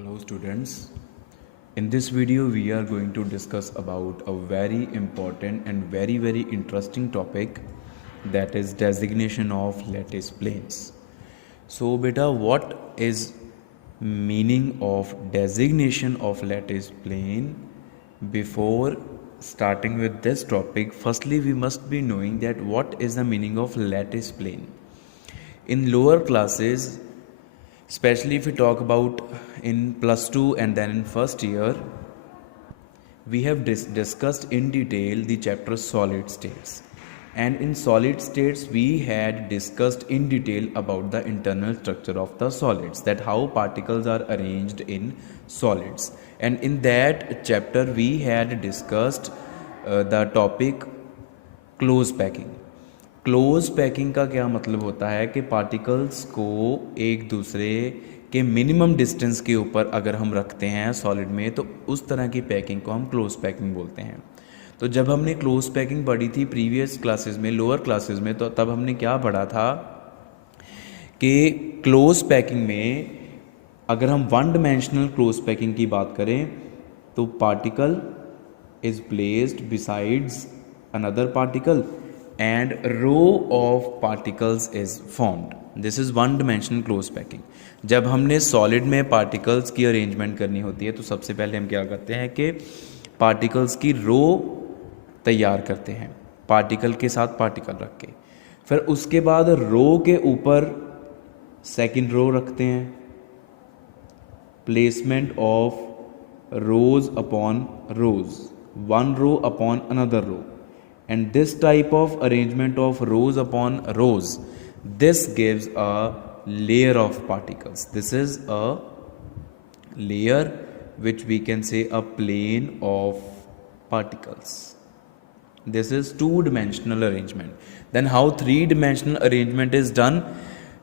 Hello students. In this video we are going to discuss about a very important and very interesting topic, that is designation of lattice planes. So beta, what is meaning of designation of lattice plane? Before starting with this topic, firstly we must be knowing that what is the meaning of lattice plane. In lower classes, especially if we talk about in plus 2 and then in first year, we have discussed in detail the chapter solid states, and in solid states we had discussed in detail about the internal structure of the solids, that how particles are arranged in solids, and in that chapter we had discussed the topic close packing. Close packing का क्या मतलब होता है कि particles को एक दूसरे के मिनिमम डिस्टेंस के ऊपर अगर हम रखते हैं सॉलिड में, तो उस तरह की पैकिंग को हम क्लोज पैकिंग बोलते हैं. तो जब हमने क्लोज पैकिंग पढ़ी थी प्रीवियस क्लासेस में, लोअर क्लासेस में, तो तब हमने क्या पढ़ा था कि क्लोज पैकिंग में अगर हम वन डायमेंशनल क्लोज पैकिंग की बात करें तो particle is placed besides another particle and row of particles is formed. This is one dimensional close packing. जब हमने सॉलिड में पार्टिकल्स की अरेंजमेंट करनी होती है तो सबसे पहले हम क्या करते हैं कि पार्टिकल्स की रो तैयार करते हैं, पार्टिकल के साथ पार्टिकल रख के. फिर उसके बाद रो के ऊपर सेकंड रो रखते हैं. Placement of rows upon rows, one row upon another row, and this type of arrangement of rows upon rows, this gives a layer of particles. This is a layer which we can say a plane of particles. This is two-dimensional arrangement. Then how three-dimensional arrangement is done?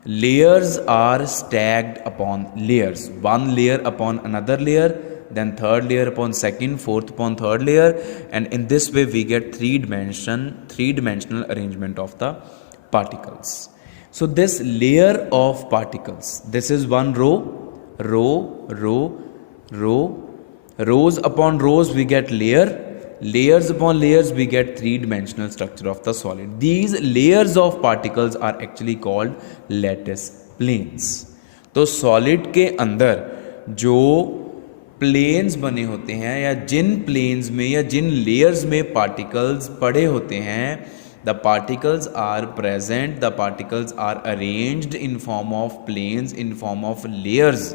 Layers are stacked upon layers, one layer upon another layer, then third layer upon second, fourth upon third layer, and in this way we get three-dimensional arrangement of the particles. So this layer of particles, this is one row, rows upon rows we get layer, layers upon layers we get three-dimensional structure of the solid. These layers of particles are actually called lattice planes. तो solid के अंदर जो planes बने होते हैं या जिन planes में या जिन लेयर्स में पार्टिकल्स पड़े होते हैं, the particles are present, the particles are arranged in form of planes, in form of layers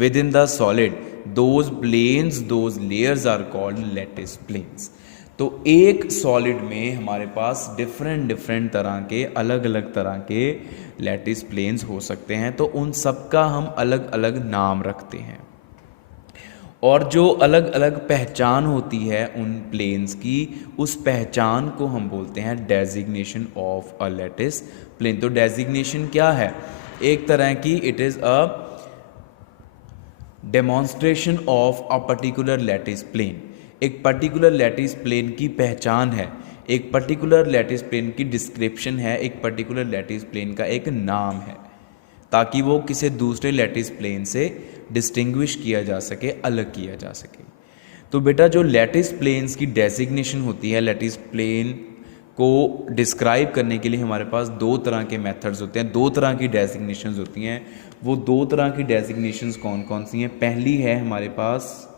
within the solid. Those planes, those layers are called lattice planes. तो एक solid में हमारे पास different तरह के अलग अलग तरह के लैटिस प्लेन्स हो सकते हैं, तो उन सब का हम अलग अलग नाम रखते हैं, और जो अलग अलग पहचान होती है उन प्लेन्स की, उस पहचान को हम बोलते हैं designation of a lattice plane. तो डेजिग्नेशन क्या है? एक तरह की it is a demonstration of a particular lattice plane. एक पर्टिकुलर लैटिस प्लेन की पहचान है, एक पर्टिकुलर लैटिस प्लेन की डिस्क्रिप्शन है, एक पर्टिकुलर लैटिस प्लेन का एक नाम है, ताकि वो किसी दूसरे लैटिस प्लेन से डिस्टिंग्विश किया जा सके, अलग किया जा सके. तो बेटा जो लैटिस प्लेन्स की डेजिग्नेशन होती है, लैटिस प्लेन को डिस्क्राइब करने के लिए हमारे पास दो तरह के मेथड्स होते हैं, दो तरह की डेजिग्नेशंस होती हैं. वो दो तरह की डेजिग्नेशंस कौन कौन सी हैं? पहली है हमारे पास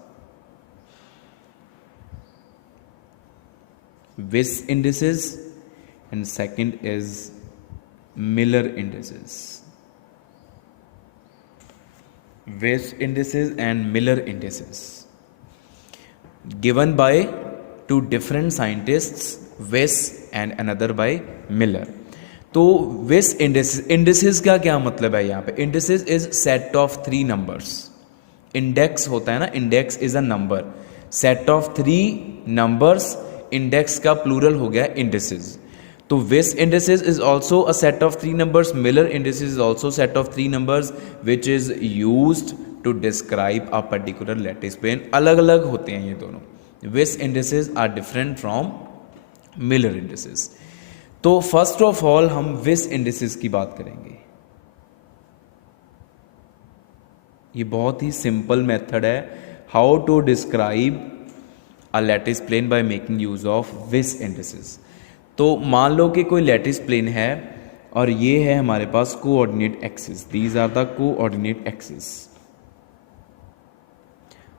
विस indices and second is Miller indices. Weiss indices and Miller indices given by two different scientists, Weiss and another by Miller. तो Weiss indices का क्या मतलब है यहाँ पे? Indices is set of three numbers. Index होता है ना, index is a number. Set of three numbers, index का plural हो गया indices. तो Weiss indices is also a set of three numbers. Miller indices is also set of three numbers which is used to describe a particular lattice plane. अलग अलग होते हैं ये दोनों. Weiss indices are different from Miller indices. तो first of all हम Weiss indices की बात करेंगे. ये बहुत ही सिंपल मेथड है how to describe a lattice plane by making use of Weiss indices. तो मान लो कि कोई लैटिस प्लेन है और ये है हमारे पास coordinate axis, these are the coordinate axis.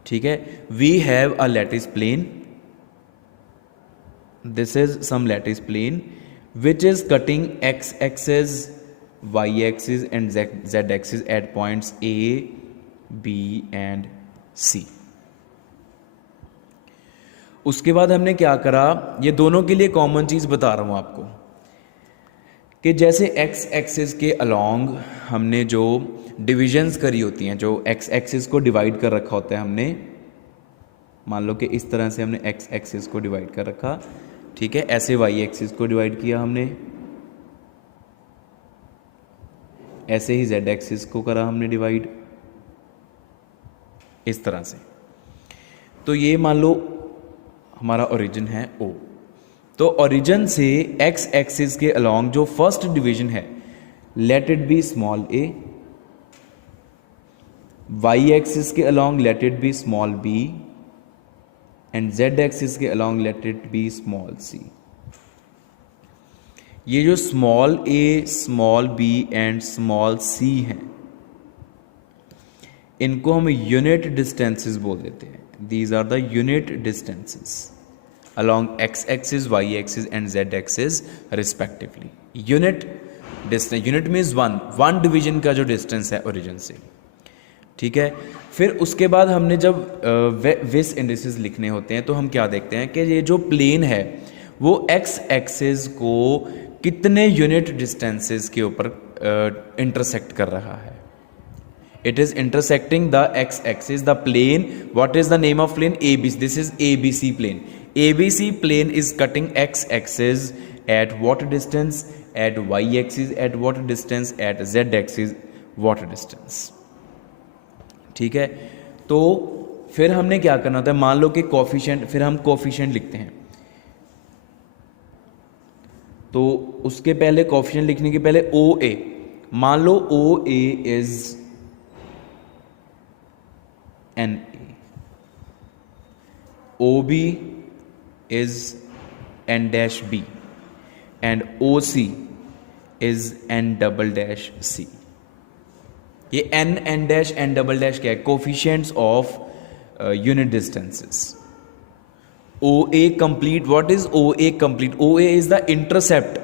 ठीक है, we have a lattice plane, this is some lattice plane which is cutting x axis, y axis and z axis at points a, b and c। उसके बाद हमने क्या करा, ये दोनों के लिए कॉमन चीज बता रहा हूं आपको कि जैसे x एक्सिस के अलोंग हमने जो डिविजन्स करी होती हैं, जो x एक्सिस को डिवाइड कर रखा होता है हमने, मान लो कि इस तरह से हमने x एक्सिस को डिवाइड कर रखा, ठीक है, ऐसे y एक्सिस को डिवाइड किया हमने, ऐसे ही z एक्सिस को करा हमने डिवाइड, इस तरह से। तो ये मान लो हमारा ओरिजिन है O, तो ओरिजिन से x एक्सिस के अलोंग जो फर्स्ट डिवीजन है let it be small a, y axis के along let it be small b and z axis के along let it be small c। ये जो small a, small b and small c हैं, इनको हम unit distances बोल देते हैं। These are the unit distances along x axis, y axis and z axis respectively. Unit distance, unit means one division का जो डिस्टेंस है ओरिजिन से, ठीक है। फिर उसके बाद हमने जब विस इंडिसेस लिखने होते हैं तो हम क्या देखते हैं कि ये जो प्लेन है वो x एक्सिस को कितने यूनिट डिस्टेंसेस के ऊपर इंटरसेक्ट कर रहा है। It is intersecting the x axis, the plane, what is the name of plane, ABC, this is ABC plane. ABC plane is cutting x axis at what distance, at y axis at what distance, at z axis what distance, ठीक है। तो फिर हमने क्या करना होता है, मान लो कि कोफिशिएंट, फिर हम कोफिशिएंट लिखते हैं। तो उसके पहले कोफिशिएंट लिखने के पहले OA, मान लो OA is NA, OB is N dash B and OC is N double dash C। ये N dash N double dash क्या है, coefficients of unit distances. OA complete, what is OA complete? OA is the intercept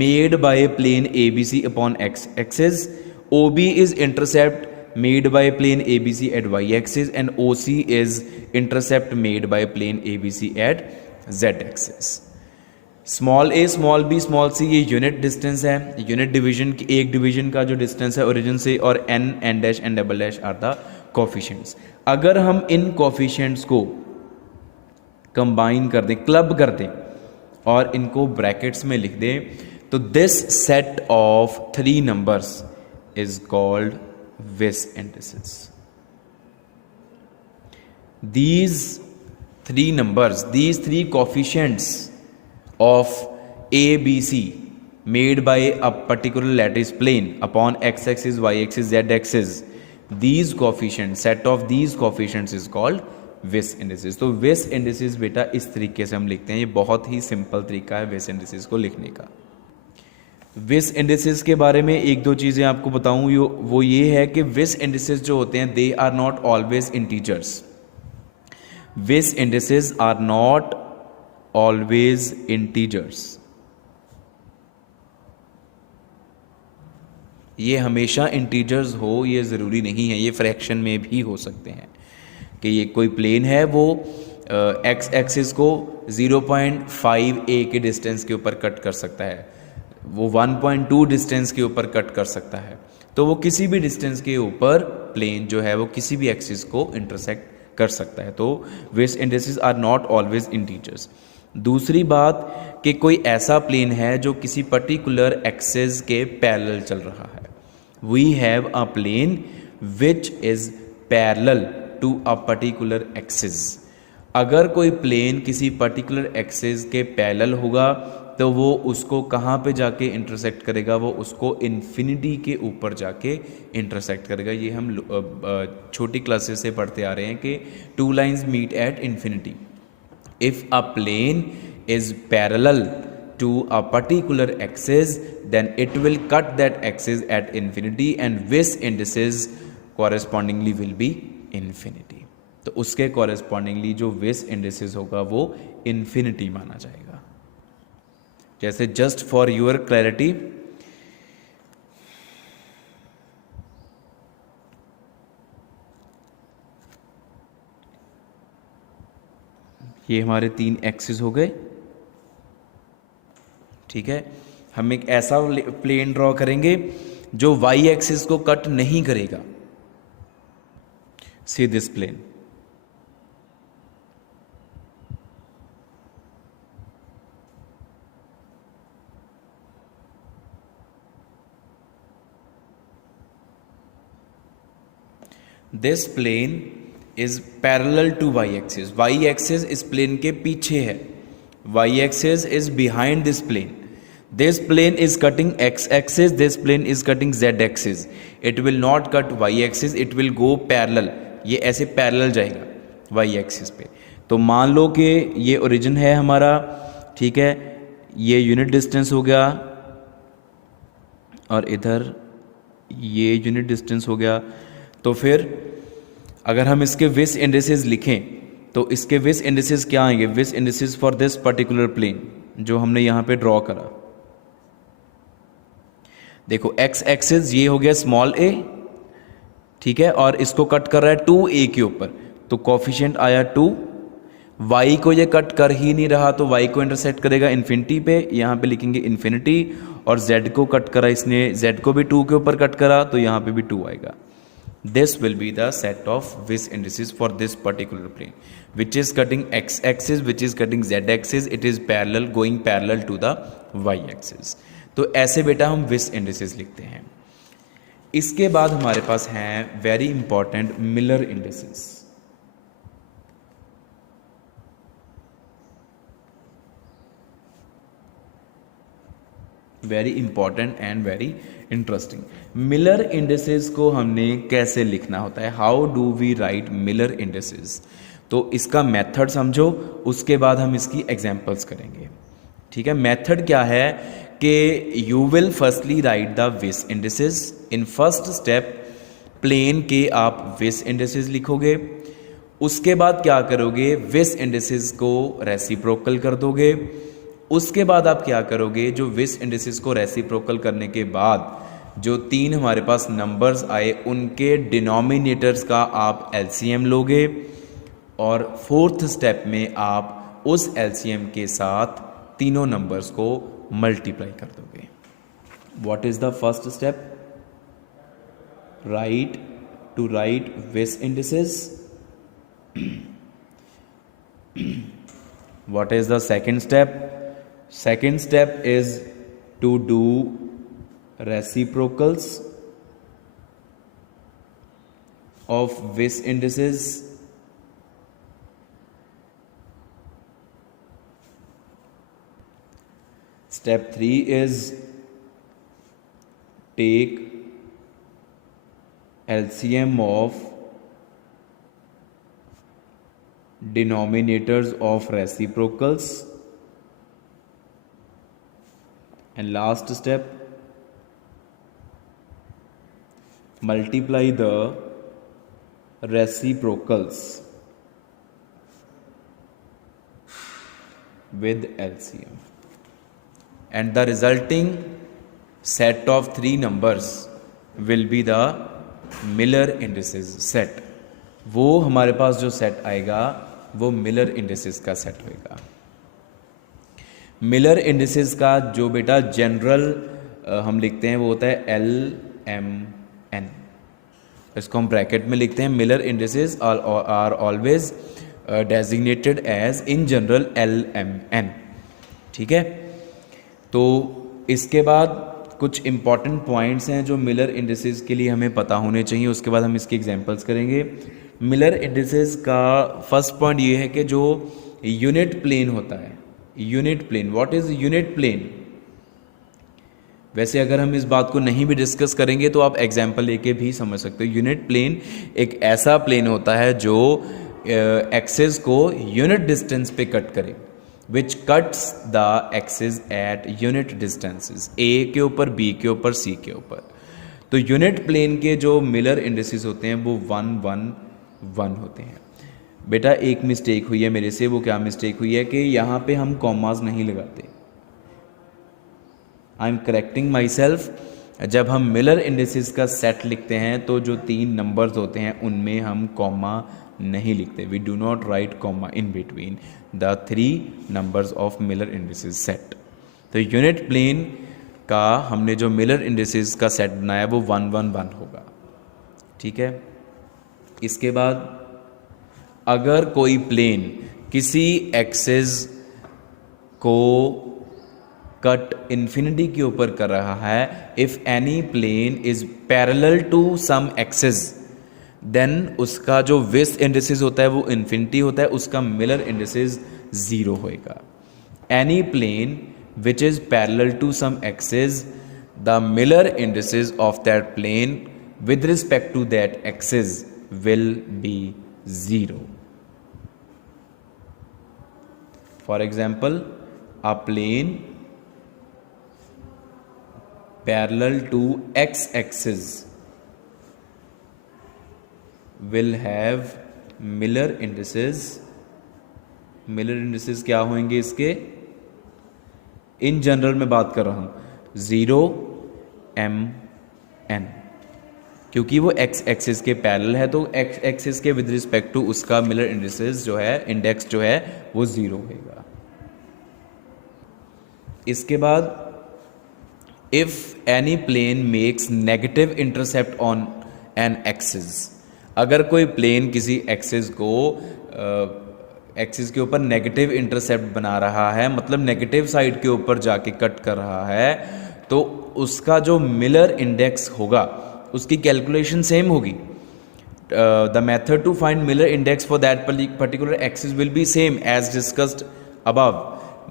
made by plane ABC upon x axis, OB is intercept made by plane ABC at y axis and OC is intercept made by plane ABC at z axis। Small a, small b, small c ये unit distance है, unit division की, एक division का जो distance है origin से, और n dash N double dash are the coefficients. अगर हम इन कोफिशिएंट्स को कंबाइन कर दें, क्लब कर दें और इनको ब्रैकेट्स में लिख दें, तो this set of 3 numbers is called विस indices. these 3 numbers, these 3 coefficients of ABC made by a particular lattice plane upon x axis, y axis, z axis, these coefficients, set of these coefficients is called विस indices. तो Weiss indices बेटा इस तरीके से हम लिखते हैं, ये बहुत ही सिंपल तरीका है विस इंडिसेस को लिखने का। विस इंडिसेस के बारे में एक दो चीज़ें आपको बताऊं, वो ये है कि विस इंडिसेस जो होते हैं they are not always integers. These indices are not always integers, ये हमेशा इंटीजर्स हो ये ज़रूरी नहीं है, ये फ्रैक्शन में भी हो सकते हैं। कि ये कोई प्लेन है वो एक्स एक्सिस को 0.5 a के डिस्टेंस के ऊपर कट कर सकता है, वो 1.2 डिस्टेंस के ऊपर कट कर सकता है, तो वो किसी भी डिस्टेंस के ऊपर प्लेन जो है वो किसी भी एक्सिस को इंटरसेक्ट कर सकता है। तो Weiss indices are not always integers. दूसरी बात कि कोई ऐसा प्लेन है जो किसी पर्टिकुलर एक्सिस के पैरेलल चल रहा है। We have a plane which is parallel to a particular axis. अगर कोई प्लेन किसी पर्टिकुलर एक्सिस के पैरेलल होगा तो वो उसको कहाँ पे जाके इंटरसेक्ट करेगा, वो उसको इन्फिनिटी के ऊपर जाके इंटरसेक्ट करेगा। ये हम छोटी क्लासेस से पढ़ते आ रहे हैं कि two lines meet at infinity. If a plane is parallel to a particular axis, then it will cut that axis at infinity and vis indices correspondingly will be infinity। तो उसके correspondingly जो vis indices होगा वो infinity माना जाएगा। जैसे just for your clarity, ये हमारे 3 एक्सिस हो गए, ठीक है। हम एक ऐसा प्लेन ड्रॉ करेंगे जो वाई एक्सिस को कट नहीं करेगा। See this plane, this plane is parallel to y axis. Y axis इस प्लेन के पीछे है, y axis is behind this plane. This plane is cutting x axis, this plane is cutting z axis. It will not cut y axis, it will go parallel। ये ऐसे parallel जाएगा y axis पे। तो मान लो कि ये origin है हमारा, ठीक है, ये यूनिट डिस्टेंस हो गया और इधर ये यूनिट डिस्टेंस हो गया। तो फिर अगर हम इसके विस इंडिसेस लिखें तो इसके विस इंडिसेस क्या आएंगे? Weiss indices for this particular plane जो हमने यहाँ पे ड्रॉ करा। देखो x एक्सिस ये हो गया स्मॉल a, ठीक है, और इसको कट कर रहा है 2a के ऊपर, तो कोफिशिएंट आया 2। y को ये कट कर ही नहीं रहा तो y को इंटरसेक्ट करेगा इन्फिनिटी पे, यहाँ पे लिखेंगे इन्फिनिटी। और z को कट करा इसने, z को भी 2 के ऊपर कट करा तो यहाँ पे भी 2 आएगा। This will be the set of Weiss indices for this particular plane which is cutting x axis, which is cutting z axis, it is parallel, going parallel to the y axis. तो ऐसे बेटा हम विस indices लिखते हैं। इसके बाद हमारे पास हैं very important Miller indices. Very important and very interesting. Miller indices को हमने कैसे लिखना होता है, how do we write Miller indices? तो इसका मेथड समझो, उसके बाद हम इसकी एग्जांपल्स करेंगे, ठीक है। मेथड क्या है कि you will firstly write the Weiss indices. In first step plane के आप विस इंडिसेस लिखोगे, उसके बाद क्या करोगे, विस इंडिसेस को रेसिप्रोकल कर दोगे। उसके बाद आप क्या करोगे, जो विस इंडिसेस को रेसिप्रोकल करने के बाद जो 3 हमारे पास नंबर्स आए उनके डिनोमिनेटर्स का आप एलसीएम लोगे और फोर्थ स्टेप में आप उस एलसीएम के साथ तीनों नंबर्स को मल्टीप्लाई कर दोगे। What is the first step? Write to write Weiss indices. What is the second step? Second step is to do reciprocals of Wiss indices. Step 3 is take LCM of denominators of reciprocals, and last step, multiply the reciprocals with LCM, and the resulting set of 3 numbers will be the Miller indices set. वो हमारे पास जो set आएगा वो Miller indices का set होएगा। Miller indices का जो बेटा जनरल हम लिखते हैं वो होता है LMN। इसको हम ब्रैकेट में लिखते हैं। Miller indices are always designated as in general LMN, ठीक है। तो इसके बाद कुछ इंपॉर्टेंट पॉइंट्स हैं जो मिलर इंडिसेस के लिए हमें पता होने चाहिए। उसके बाद हम इसके एग्जांपल्स करेंगे। मिलर इंडिसेस का फर्स्ट पॉइंट ये है कि जो यूनिट प्लेन होता है, unit plane, what is unit plane? वैसे अगर हम इस बात को नहीं भी डिस्कस करेंगे तो आप एग्जाम्पल लेके भी समझ सकते हो। यूनिट प्लेन एक ऐसा प्लेन होता है जो एक्सिस को यूनिट डिस्टेंस पे कट करे, which cuts the axis at unit distances, A के ऊपर, बी के ऊपर, सी के ऊपर। तो यूनिट प्लेन के जो मिलर इंडिसेस होते हैं वो 1 1 1 होते हैं। बेटा एक मिस्टेक हुई है मेरे से, वो क्या मिस्टेक हुई है कि यहाँ पे हम कॉमास नहीं लगाते। I am correcting my self. जब हम मिलर इंडिसेस का सेट लिखते हैं तो जो 3 नंबर्स होते हैं उनमें हम कॉमा नहीं लिखते। We do not write comma in between the 3 numbers of Miller indices set. तो यूनिट प्लेन का हमने जो मिलर इंडिसेस का सेट बनाया वो 1 1 1 होगा। ठीक है। इसके बाद अगर कोई प्लेन किसी एक्सिस को कट इन्फिनिटी के ऊपर कर रहा है, if any plane is parallel to some axis, then उसका जो विड्थ इंडिसेस होता है वो इन्फिनिटी होता है, उसका मिलर इंडिसेस 0 होएगा। Any plane which is parallel to some axis, the Miller indices of that plane with respect to that axis will be 0. For example, a plane parallel to x-axis will have Miller indices. Miller indices क्या होंगे इसके? In general में बात कर रहा हूं, 0 m n, क्योंकि वो एक्स एक्सिस के पैरेलल है तो एक्स एक्सिस के विद रिस्पेक्ट टू उसका मिलर इंडिसेस जो है, इंडेक्स जो है वो 0 होगा। इसके बाद if any plane makes negative intercept on an axis, अगर कोई प्लेन किसी एक्सिस को एक्सिस के ऊपर नेगेटिव इंटरसेप्ट बना रहा है, मतलब नेगेटिव साइड के ऊपर जाके कट कर रहा है, तो उसका जो मिलर इंडेक्स होगा उसकी कैलकुलेशन सेम होगी। The method to find Miller index for that particular axis will be same as discussed above,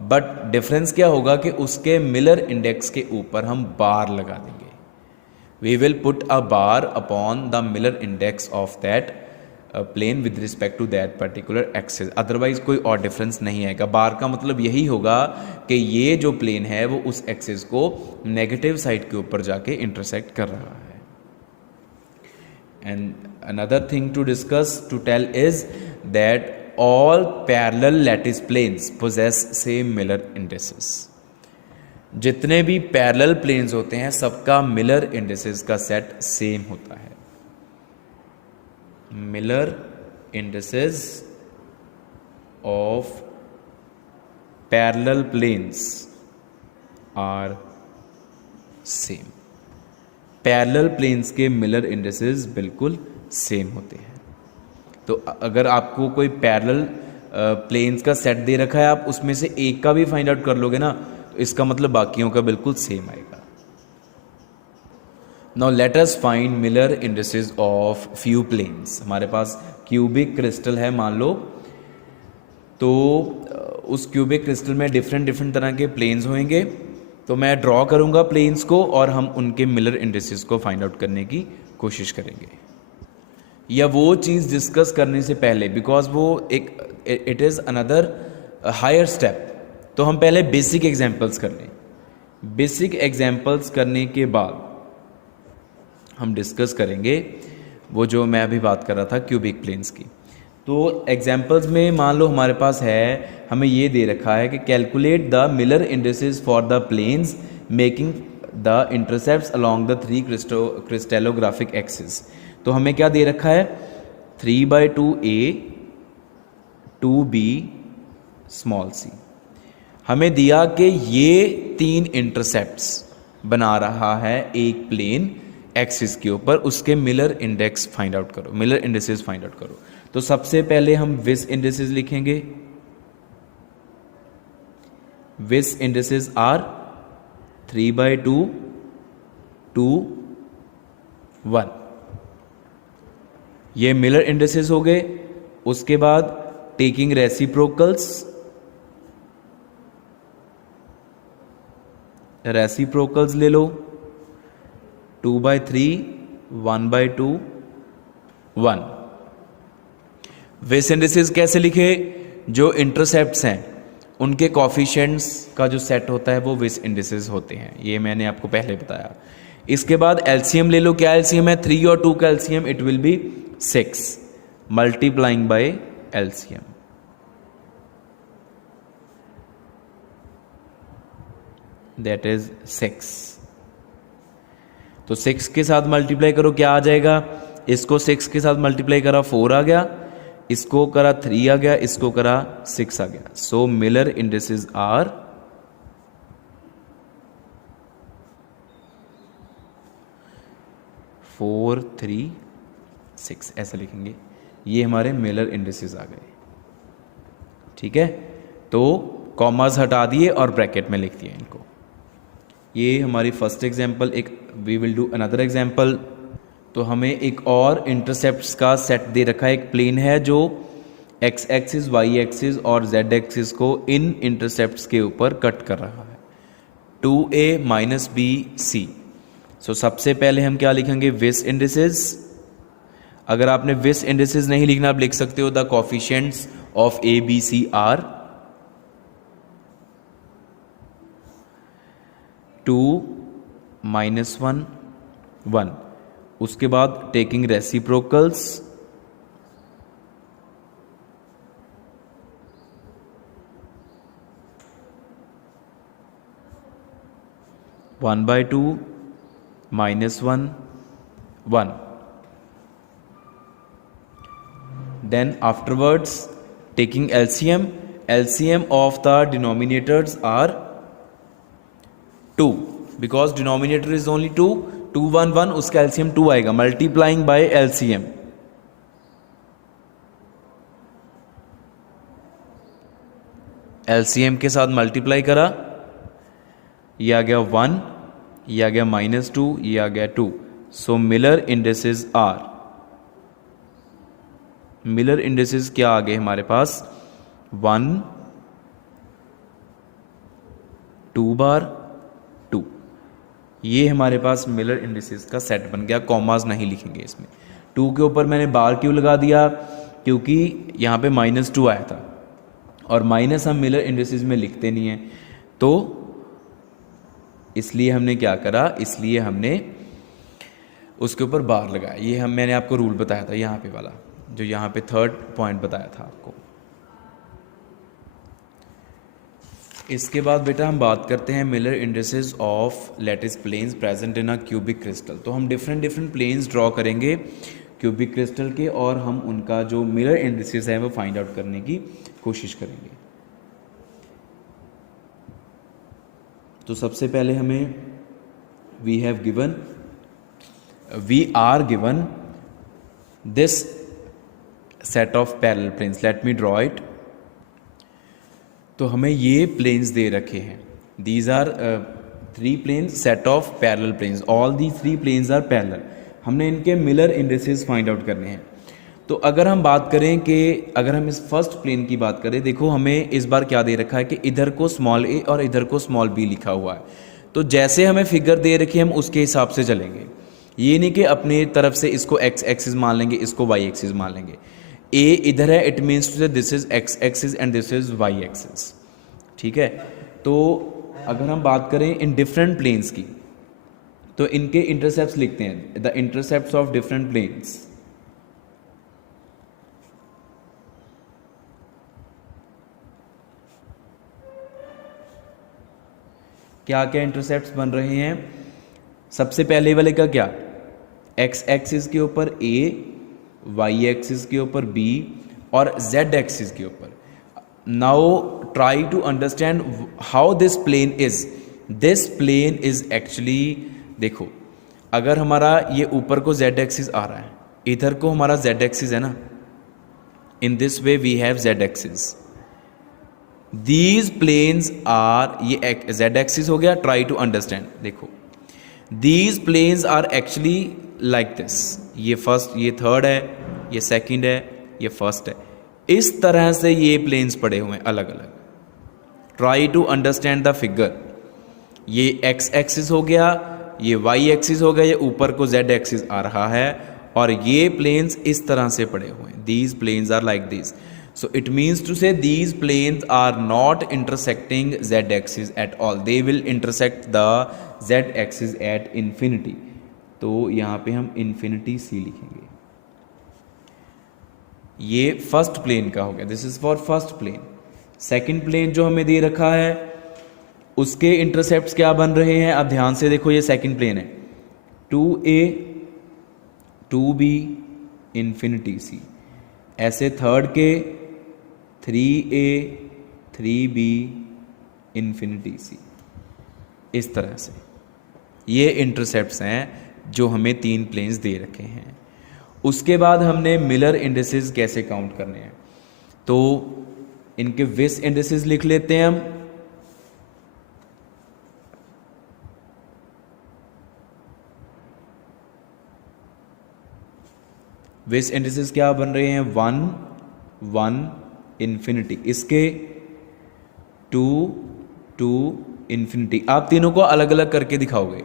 but difference क्या होगा कि उसके मिलर इंडेक्स के ऊपर हम बार लगा देंगे। We will put a bar upon the Miller index of that plane with respect to that particular axis, otherwise कोई और डिफरेंस नहीं आएगा। बार का मतलब यही होगा कि ये जो प्लेन है वो उस एक्सिस को नेगेटिव साइड के ऊपर जाके इंटरसेक्ट कर रहा है। And another thing to discuss, to tell is that all parallel lattice planes possess same Miller indices. जितने भी पैरेलल प्लेन्स होते हैं सबका मिलर इंडिसेस का सेट सेम होता है। Miller indices of parallel planes are same. Parallel planes के Miller indices बिल्कुल सेम होते हैं। तो अगर आपको कोई पैरेलल प्लेन्स का सेट दे रखा है, आप उसमें से एक का भी फाइंड आउट कर लोगे ना, तो इसका मतलब बाकियों का बिल्कुल सेम आएगा। Now let us find Miller indices of few planes. हमारे पास क्यूबिक क्रिस्टल है मान लो, तो उस क्यूबिक क्रिस्टल में डिफरेंट तरह के प्लेन्स होंगे। तो मैं ड्रॉ करूंगा प्लेन्स को और हम उनके मिलर इंडिसेस को फाइंड आउट करने की कोशिश करेंगे। या वो चीज़ डिस्कस करने से पहले, बिकॉज वो एक it is another higher step, तो हम पहले बेसिक एग्जांपल्स कर लें। बेसिक एग्जांपल्स करने के बाद हम डिस्कस करेंगे वो जो मैं अभी बात कर रहा था क्यूबिक प्लेन्स की। तो एग्जाम्पल्स में मान लो हमारे पास है, हमें ये दे रखा है कि calculate the Miller indices for the planes making the intercepts along the 3 crystallographic axis. तो हमें क्या दे रखा है, 3/2a 2b स्मॉल c। हमें दिया कि ये 3 इंटरसेप्ट्स बना रहा है एक प्लेन एक्सिस के ऊपर, उसके मिलर इंडेक्स फाइंड आउट करो, मिलर इंडिसेस फाइंड आउट करो। तो सबसे पहले हम विस इंडिसेस लिखेंगे। विस इंडिसेस आर 3/2 2 1, ये मिलर इंडिसेस हो गए। उसके बाद टेकिंग रेसिप्रोकल्स रेसिप्रोकल्स ले लो, 2/3, 1/2, 1। विस इंडिसेस कैसे लिखे? जो इंटरसेप्ट्स हैं उनके कॉफिशिएंट्स का जो सेट होता है वो विस इंडिसेस होते हैं, ये मैंने आपको पहले बताया। इसके बाद एलसीएम ले लो। क्या एलसीएम है? 3 और 2 का LCM it will be 6 multiplying by LCM. That is 6। तो 6 के साथ मल्टीप्लाई करो, क्या आ जाएगा? इसको 6 के साथ मल्टीप्लाई करा 4 आ गया, इसको करा 3 आ गया, इसको करा 6 आ गया। सो मिलर इंडिसेस आर 4, 3, 6 ऐसा लिखेंगे। ये हमारे मिलर इंडिसेस आ गए। ठीक है, तो कॉमास हटा दिए और ब्रैकेट में लिख दिया इनको। ये हमारी फर्स्ट एग्जांपल। एक we will do another example. तो हमें एक और इंटरसेप्ट्स का सेट दे रखा है। एक प्लेन है जो एक्स एक्सिस, वाई एक्सिस और जेड एक्सिस को इन इंटरसेप्ट्स के ऊपर कट कर रहा है। 2a minus B C. सो सबसे पहले हम क्या लिखेंगे? विस इंडिसेस। अगर आपने विस इंडिसेस नहीं लिखना, आप लिख सकते हो the coefficients of A B C are 2 -1 1। उसके बाद taking reciprocals, (1/2 -1 1). Then afterwards taking LCM. LCM of the denominators are 2 because denominator is only 2, 2 1 1, उसका LCM 2 आएगा, मल्टीप्लाइंग बाय LCM। LCM के साथ मल्टीप्लाई करा, ये आ गया 1, ये आ गया -2, ये आ गया 2। So Miller indices are, Miller indices क्या आ गए हमारे पास? 1 2 बार 2। ये हमारे पास मिलर इंडिसेस का सेट बन गया। कॉमास नहीं लिखेंगे इसमें। 2 के ऊपर मैंने बार क्यों लगा दिया? क्योंकि यहाँ पे -2 आया था और माइनस हम मिलर इंडिसेस में लिखते नहीं हैं, तो इसलिए हमने क्या करा? इसलिए हमने उसके ऊपर बार लगाया। ये मैंने आपको रूल बताया था यहाँ पे वाला, जो यहाँ पे थर्ड पॉइंट बताया था आपको। इसके बाद बेटा हम बात करते हैं Miller indices of lattice planes present in a cubic crystal. तो हम डिफरेंट प्लेन्स ड्रॉ करेंगे क्यूबिक क्रिस्टल के और हम उनका जो मिलर इंडिसेस है वो फाइंड आउट करने की कोशिश करेंगे। तो सबसे पहले हमें we are given this set of parallel planes. Let me draw it. तो हमें ये प्लेन्स दे रखे हैं। These are 3 planes, set of parallel planes. All the 3 planes are parallel. हमने इनके मिलर इंडिसेस फाइंड आउट करने हैं। तो अगर हम बात करें कि अगर हम इस फर्स्ट प्लेन की बात करें, देखो हमें इस बार क्या दे रखा है कि इधर को स्मॉल a और इधर को स्मॉल b लिखा हुआ है। तो जैसे हमें फिगर दे रखी है हम उसके हिसाब से चलेंगे। ये नहीं कि अपनी तरफ से इसको x एक्सिस मान लेंगे, इसको y एक्सिस मान लेंगे। a इधर है, इट मीन्स टू से this is x axis and this is y axis. ठीक है, तो अगर हम बात करें इन डिफरेंट प्लेन्स की, तो इनके इंटरसेप्ट्स लिखते हैं, the intercepts of different planes. क्या क्या इंटरसेप्ट्स बन रहे हैं? सबसे पहले वाले का क्या? x एक्सिस के ऊपर a, y एक्सिस के ऊपर b और z एक्सिस के ऊपर। Now try to understand how this plane is. This plane is actually, देखो अगर हमारा ये ऊपर को z एक्सिस आ रहा है, इधर को हमारा z एक्सिस है ना, in this way we have z axis. These planes are, ये z एक्सिस हो गया। ट्राई टू अंडरस्टैंड, देखो these planes are actually like this। ये फर्स्ट, ये थर्ड है, ये सेकंड है, ये फर्स्ट है। इस तरह से ये प्लेन्स पड़े हुए हैं अलग अलग। Try to understand the figure. ये एक्स एक्सिस हो गया, ये वाई एक्सिस हो गया, ये ऊपर को जेड एक्सिस आ रहा है, और ये प्लेन्स इस तरह से पड़े हुए हैं. These planes are like this. So it means to say these planes are not intersecting z axis at all. They will intersect the z axis at infinity. तो यहाँ पे हम infinity c लिखेंगे. ये फर्स्ट प्लेन का हो गया. This is for first plane. Second plane जो हमें दे रखा है उसके इंटरसेप्ट्स क्या बन रहे हैं, अब ध्यान से देखो. ये सेकंड प्लेन है, 2a 2b infinity c. ऐसे थर्ड के 3a 3b infinity c. इस तरह से ये इंटरसेप्ट्स हैं जो हमें तीन प्लेन्स दे रखे हैं. उसके बाद हमने मिलर इंडिसेस कैसे काउंट करने हैं, तो इनके विस इंडिसेस लिख लेते हैं हम. विस इंडिसेस क्या बन रहे हैं, 1 1 इन्फिनिटी. इसके 2 2 इन्फिनिटी. आप तीनों को अलग अलग करके दिखाओगे.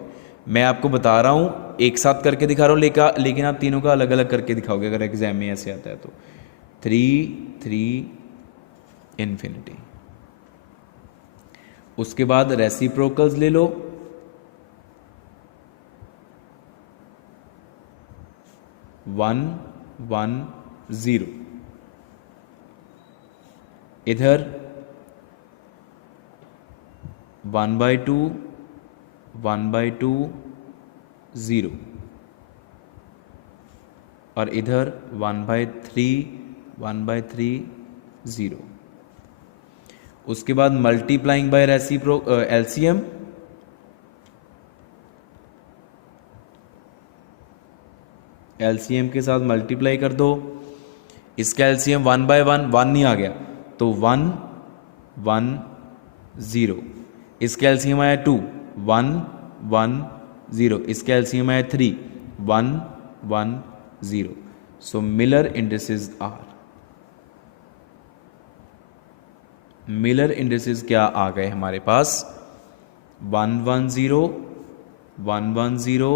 मैं आपको बता रहा हूँ एक साथ करके दिखा रहा हूँ, लेकिन आप तीनों का अलग अलग करके दिखाओगे अगर एग्जाम में ऐसे आता है तो. 3 3 इन्फिनिटी. उसके बाद रेसिप्रोकल्स ले लो. 1 1 0. इधर 1/2 1/2 0, और इधर 1/3 1/3 0. उसके बाद मल्टीप्लाइंग बाय एलसीएम. एलसीएम के साथ मल्टीप्लाई कर दो. इसका एलसीएम 1/1 1 नहीं आ गया तो 1 1 0. इसका एलसीएम आया 2 1 1 0. इसका एलसीएम आया 3 1 1 0. So Miller indices are. Miller indices क्या आ गए हमारे पास, 1 1 0 1 1 0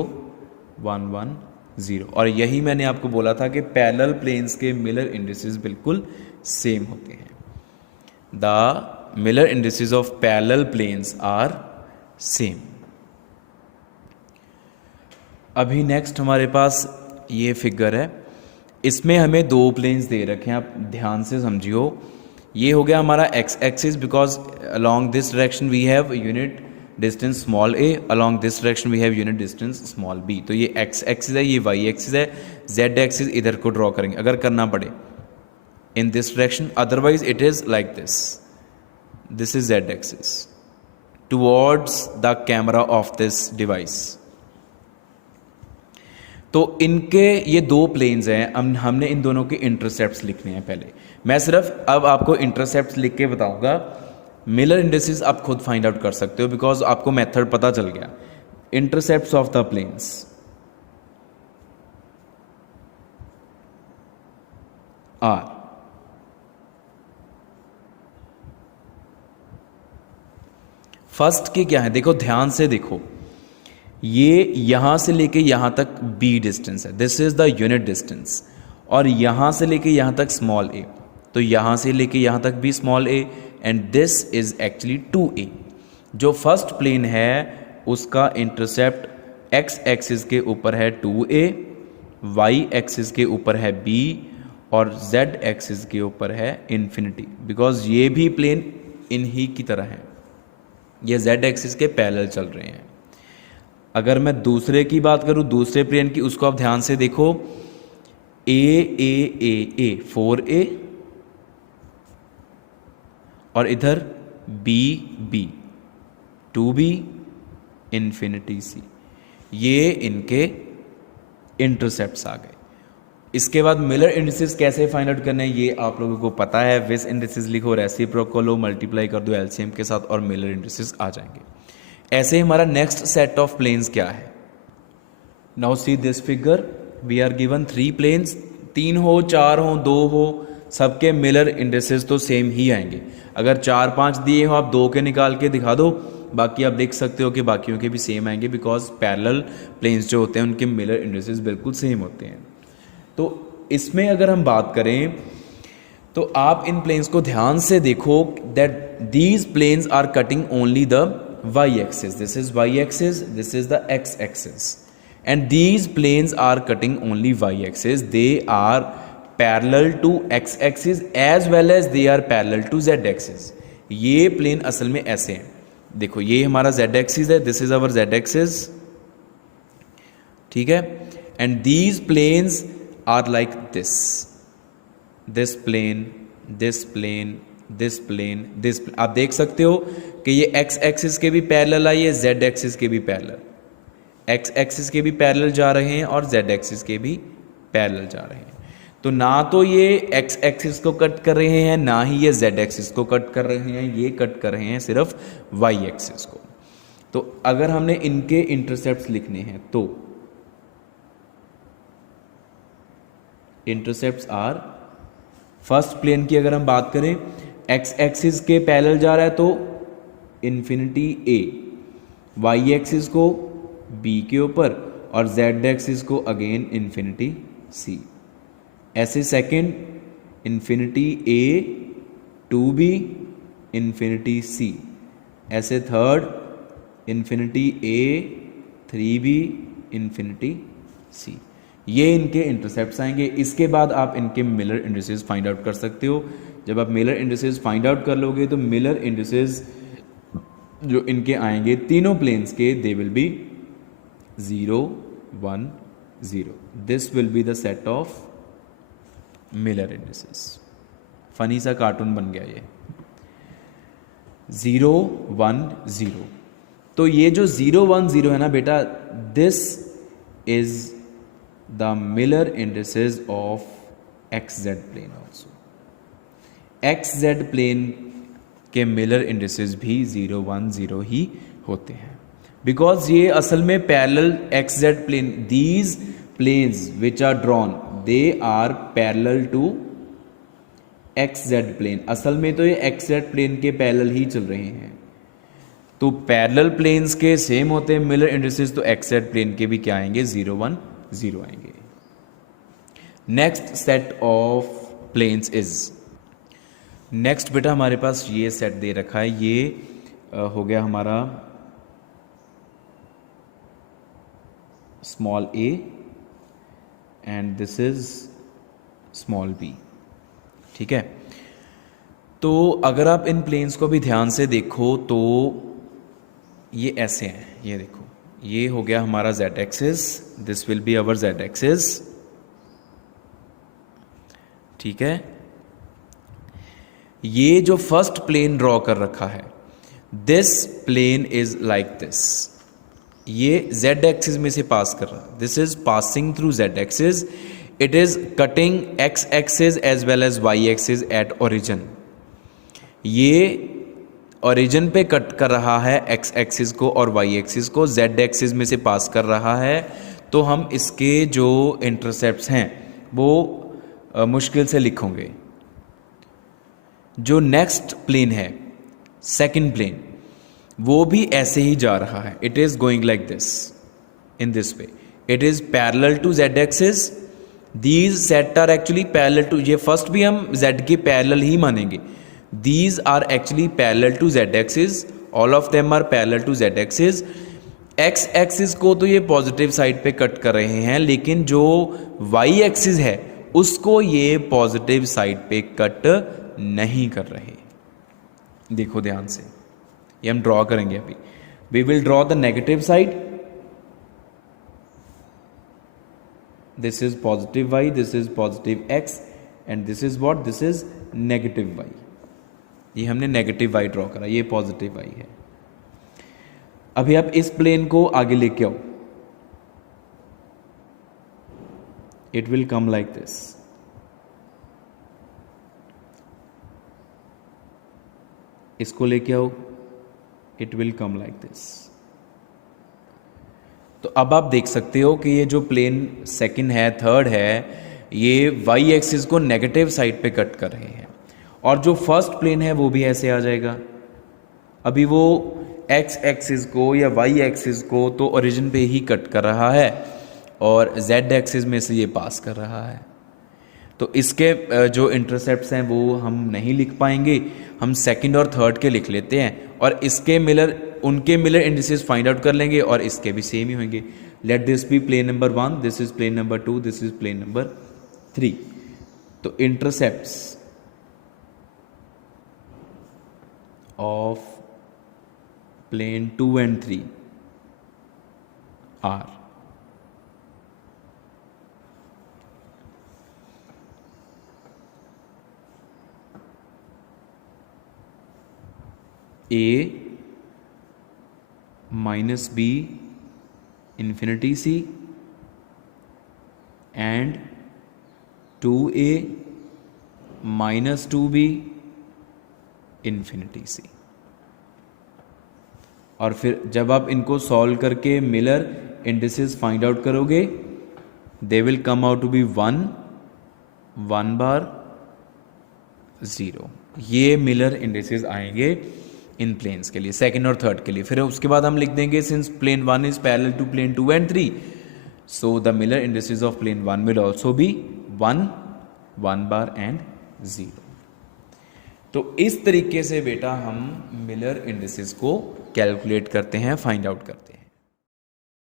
1 1 0. और यही मैंने आपको बोला था कि पैरेलल प्लेन्स के मिलर इंडिसेस बिल्कुल सेम होते हैं. The Miller indices of parallel planes are same. अभी नेक्स्ट हमारे पास ये फिगर है. इसमें हमें दो प्लेन्स दे रखे हैं, आप ध्यान से समझियो. ये हो गया हमारा x axis, because along this direction we have unit distance small a, along this direction we have unit distance small b. तो ये x एक्सिस है, ये y एक्सिस है. z एक्सिस इधर को ड्रॉ करेंगे अगर करना पड़े in this direction, otherwise it is like this. This is z axis towards the camera of this device. तो इनके ये दो प्लेन्स हैं, हमने इन दोनों के इंटरसेप्ट्स लिखने हैं. पहले मैं सिर्फ अब आपको इंटरसेप्ट्स लिख के बताऊंगा. मिलर इंडिसेस आप खुद फाइंड आउट कर सकते हो बिकॉज आपको मेथड पता चल गया. Intercepts of the planes are first के क्या है, देखो ध्यान से देखो. ये यहां से लेके यहां तक b डिस्टेंस है, this is the unit distance. और यहां से लेके यहां तक स्मॉल a, तो यहां से लेके यहां तक भी small a, and this is actually 2a. जो फर्स्ट प्लेन है उसका इंटरसेप्ट x एक्सिस के ऊपर है 2a, y एक्सिस के ऊपर है b, और z एक्सिस के ऊपर है इन्फिनिटी. बिकॉज ये भी प्लेन इन्हीं की तरह है, ये z एक्सिस के पैरेलल चल रहे हैं. अगर मैं दूसरे की बात करूं, दूसरे प्लेन की, उसको आप ध्यान से देखो. a 4a, और इधर b 2b इन्फिनिटी c. ये इनके इंटरसेप्ट्स आ गए. इसके बाद मिलर इंडिसेस कैसे फाइंड आउट करने हैं ये आप लोगों को पता है. विस इंडिसेस लिखो, रेसिप्रोकल लो, मल्टीप्लाई कर दो एलसीएम के साथ और मिलर इंडिसेस आ जाएंगे. ऐसे हमारा नेक्स्ट सेट ऑफ प्लेन्स क्या है. Now see this figure. We are given 3 planes. 3 हो 4 हो 2 हो, सबके मिलर इंडिसेस तो सेम ही आएंगे. अगर 4 5 दिए हो आप 2 के निकाल के दिखा दो, बाकी आप देख सकते हो कि बाकियों के भी सेम आएंगे, बिकॉज पैरेलल प्लेन्स जो होते हैं उनके मिलर इंडिसेस बिल्कुल सेम होते हैं। तो इसमें अगर हम बात करें तो आप इन प्लेन्स को ध्यान से देखो that these planes are cutting only the y axis, this is y axis, this is the x axis, and these planes are cutting only y axis, they are parallel to x axis as well as they are parallel to z axis। ये plane असल में ऐसे हैं, देखो ये हमारा z axis है, this is our z axis, ठीक है, and these planes are like this plane, this plane, this plane, this plane। आप देख सकते हो कि ये x axis के भी पैरेलल है, ये z axis के भी पैरेलल, एक्स एक्सिस के भी पैरेलल जा रहे हैं और जेड एक्सिस के भी पैरेलल जा रहे हैं। तो ना तो ये एक्स एक्सिस को कट कर रहे हैं, ना ही ये जेड एक्सिस को कट कर रहे हैं, ये कट कर रहे हैं सिर्फ वाई एक्सिस को। तो अगर हमने इनके इंटरसेप्ट्स लिखने हैं तो इंटरसेप्ट्स आर, फर्स्ट प्लेन की अगर हम बात करें एक्स एक्सिस के पैरेलल जा रहा है तो इन्फिनिटी ए, वाई एक्सिस को बी के ऊपर और जेड एक्सिस को अगेन इन्फिनिटी सी। ऐसे second infinity A two B infinity C, ऐसे third infinity A three B infinity C. ये इनके इंटरसेप्ट्स आएंगे। इसके बाद आप इनके मिलर इंडिसेस फाइंड आउट कर सकते हो। जब आप मिलर इंडिसेस फाइंड आउट कर लोगे तो मिलर इंडिसेस जो इनके आएंगे तीनों प्लेन्स के, they will be 0 1 0। This will be the set of Miller indices. Funny सा कार्टून बन गया ये 0 1 0। तो ये जो 0 1 0 है ना बेटा, this is the Miller indices of x z plane also. X z plane के मिलर इंडिसेस भी 0 1 0 ही होते हैं, बिकॉज ये असल में parallel x z plane, these planes which are drawn they are parallel to x z plane. असल में तो ये एक्स जेड प्लेन के पैरेलल ही चल रहे हैं। तो पैरेलल प्लेन्स के सेम होते हैं मिलर इंडिसेस, तो एक्स जेड प्लेन के भी क्या आएंगे 0 1 0 आएंगे। Next set of planes is, next बेटा हमारे पास ये सेट दे रखा है, ये हो गया हमारा small a and this is small b, ठीक है। तो अगर आप इन प्लेन्स को भी ध्यान से देखो तो ये ऐसे हैं, ये देखो ये हो गया हमारा z axis, this will be our z axis, ठीक है। ये जो फर्स्ट प्लेन ड्रॉ कर रखा है, this plane is like this, ये z एक्सिस में से पास कर रहा, this is passing through z axis, it is cutting x axis as well as y axis at origin. ये ओरिजिन पे कट कर रहा है x एक्सिस को और y एक्सिस को, z एक्सिस में से पास कर रहा है। तो हम इसके जो इंटरसेप्ट्स हैं वो मुश्किल से लिखोगे। जो नेक्स्ट प्लेन है सेकंड प्लेन, वो भी ऐसे ही जा रहा है, it is going like this, in this way, it is parallel to z axis, these set are actually parallel to, ये फर्स्ट भी हम z के पैरेलल ही मानेंगे, these are actually parallel to z axis, all of them are parallel to z axis. x axis को तो ये positive side पे कट कर रहे हैं, लेकिन जो y एक्सिस है उसको ये पॉजिटिव साइड पे कट नहीं कर रहे। देखो ध्यान से, ये हम ड्रॉ करेंगे अभी। We will draw the negative side, this is positive y, this is positive x and this is what, this is negative y। ये हमने नेगेटिव y ड्रॉ करा, ये पॉजिटिव y है। अभी आप इस प्लेन को आगे लेके आओ, it will come like this, इसको लेके आओ, it will come like this. तो अब आप देख सकते हो कि ये जो प्लेन सेकंड है, थर्ड है, ये y एक्सिस को नेगेटिव साइड पे कट कर रहे हैं, और जो फर्स्ट प्लेन है वो भी ऐसे आ जाएगा, अभी वो एक्स एक्सिस को या वाई एक्सिस को तो ओरिजिन पे ही कट कर रहा है और जेड एक्सिस में से ये पास कर रहा है। तो इसके जो इंटरसेप्ट्स हैं वो हम नहीं लिख पाएंगे, हम सेकंड और थर्ड के लिख लेते हैं और इसके उनके मिलर इंडिसेस फाइंड आउट कर लेंगे और इसके भी सेम ही होंगे। Let this be plane number 1, this is plane number 2, this is plane number 3। तो intercepts of plane 2 and 3 are A minus B infinity C and 2A minus 2B infinity C। और फिर जब आप इनको सॉल्व करके Miller indices find out करोगे, they will come out to be 1, 1 bar 0। ये Miller indices आएंगे इन प्लेन्स के लिए, सेकंड और थर्ड के लिए। फिर उसके बाद हम लिख देंगे since plane 1 is parallel to plane 2 and 3, so the Miller indices of plane 1 will also be 1, 1 bar and 0। तो इस तरीके से बेटा हम मिलर इंडिसेस को कैलकुलेट करते हैं, फाइंड आउट करते हैं।